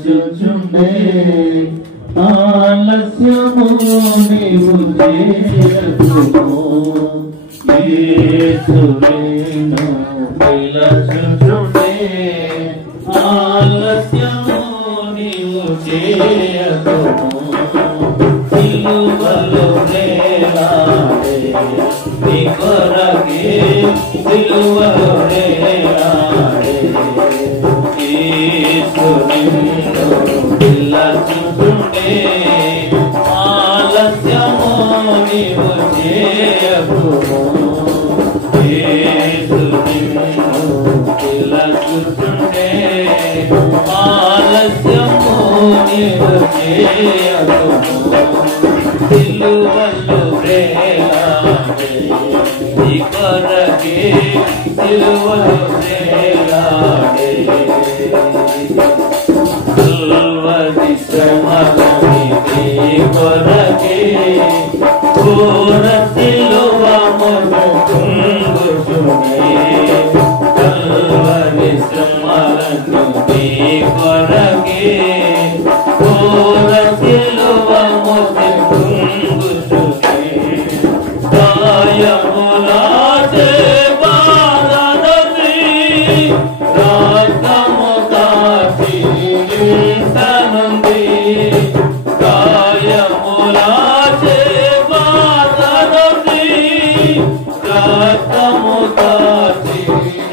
పిలచుచుండే ఆలస్యము నీవు చేయకుము యేసు నిన్ను పిలచుచుండే ఆలస్యము నీవు చేయకుము సిలువలో వేలాడే నీ కొరకే సిలువలో వేలాడే యేసు నిన్ను పిలచుచుండే ఆలస్యము నీవు చేయకుము యేసు నిన్ను పిలచుచుండే ఆలస్యము నీవు చేయకుము సిలువలో వేలాడే నీ కొరకే సిలువలో వేలాడే కల్వరి శ్రమలని నీ కొరకే ఘోర సిలువ మోసుకుంటూనే కల్వరి శ్రమలను నీ కొరకే ఘోర సిలువ మోసుకుంటూనే గాయములాచే బాధలని రక్తము కాచి ఇంతనుంది గాయములాచే బాధలని రక్తము కాచి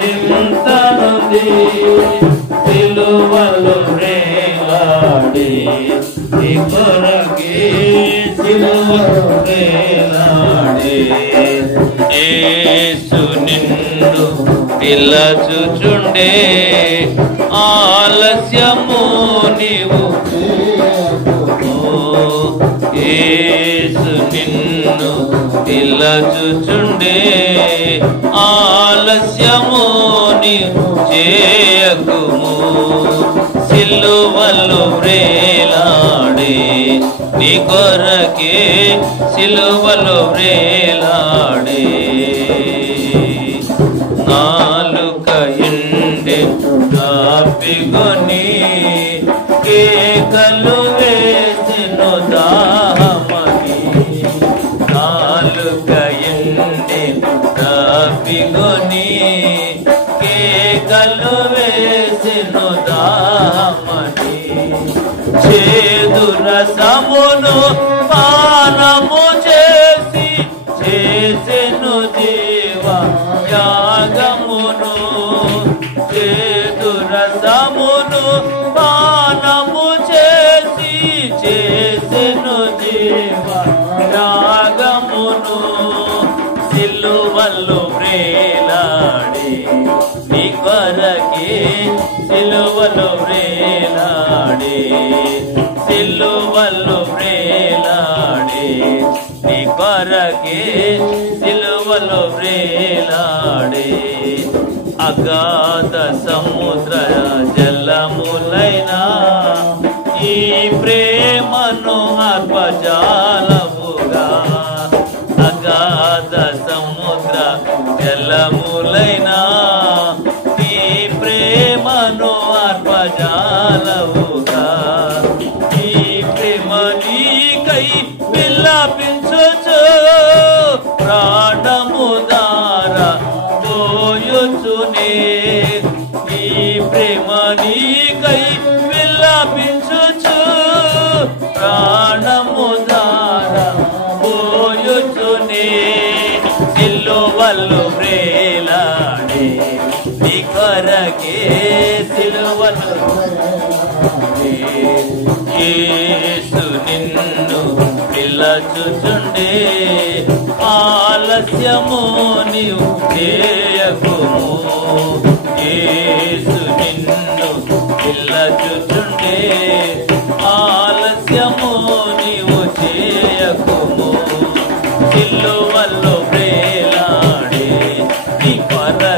ఇంతనుంది సిలువలో వేలాడే నీ కొరకే సిలువలో వేలాడే యేసు నిన్ను పిలచుచుండే ఆలస్యము నీవు యేసు నిన్ను పిలచుచుండే ఆలస్యము నీవు చేయకుము సిలువలో వేలాడే నీ కొరకే సిలువలో వేలాడే నాలుక ఎండే కాపిగొని కేకలు వేసెను దాహమని నాలుక ఎండే కాపిగొని కేకలు వేసెను దాహమని చేదు రసమును పానము చేసి చేసెను జీవ యాగమును చేదు రసమును పానము చేసి చేసెను జీవ యాగమును సిలువలో వేలాడే నీ కొరకే సిలువలో వేలాడే సిలువలో వేలాడే నీ కొరకే సిలువలో వేలాడే అగాధ సముద్ర జలములైనా ఈ ప్రేమను అర్పజాలముగా అగాధ సముద్ర జలములైనా ఈ ప్రేమను అర్పజాలముగా ఈ ప్రేమ నీకై విలపించుచు ప్రాణము దారా పోయుచునే ఈ ప్రేమ నీకై విలపించుచు ప్రాణము దారా పోయుచునే సిలువలో వేలాడే నీ కొరకే సిలువలో యేసు నిన్ను పిలచుచుండే ఆలస్యము నీవు చేయకుము యేసు నిన్ను పిలచుచుండే ఆలస్యము నీవు చేయకుము సిలువలో వేలాడే నీ కొరకే